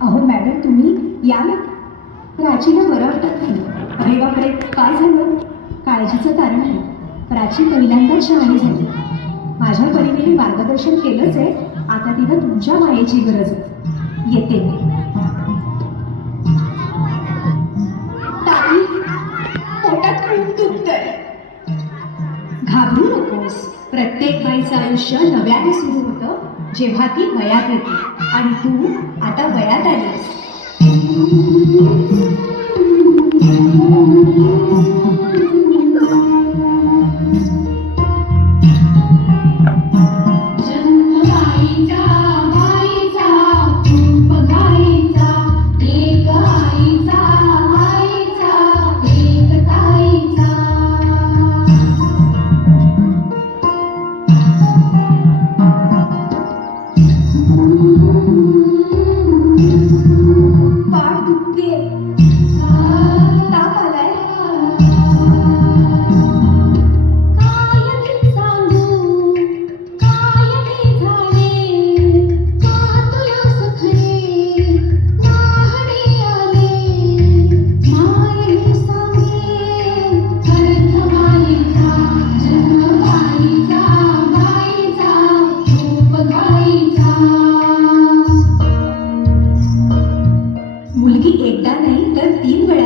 अहो मॅडम तुम्ही या ना. प्राचीला बरं वाटत नाही अरे बापरे काय झालं? काळजीचं कारण आहे. प्राची पहिल्यांदाच शहाणी झाली. माझ्या परीने मी मार्गदर्शन केलंच आहे. आता तिला तुमच्या मायेची गरज आहे. येते मी. ताई पोटात खूप दुखतंय. घाबरू नकोस. प्रत्येक बाईचं आयुष्य नव्याने सुरू होतं. जेव्हा ती वयात येते आणि तू आता वयात आलीस.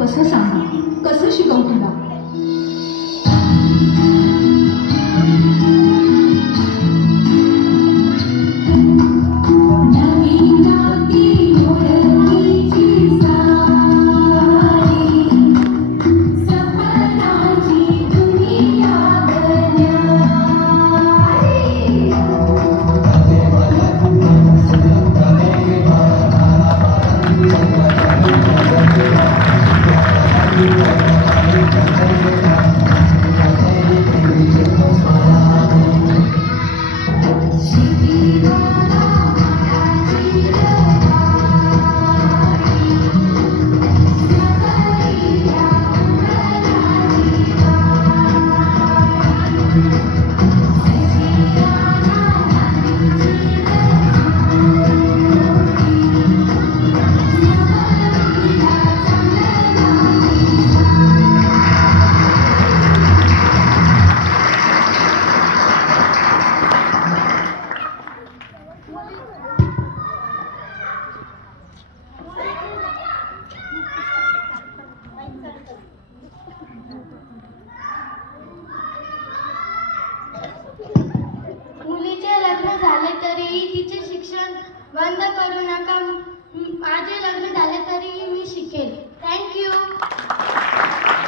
कसं सांगू कसं शिकवू तुला? तरी तिचे शिक्षण बंद करू नका. माझे लग्न झाले तरी मी शिकेल थँक्यू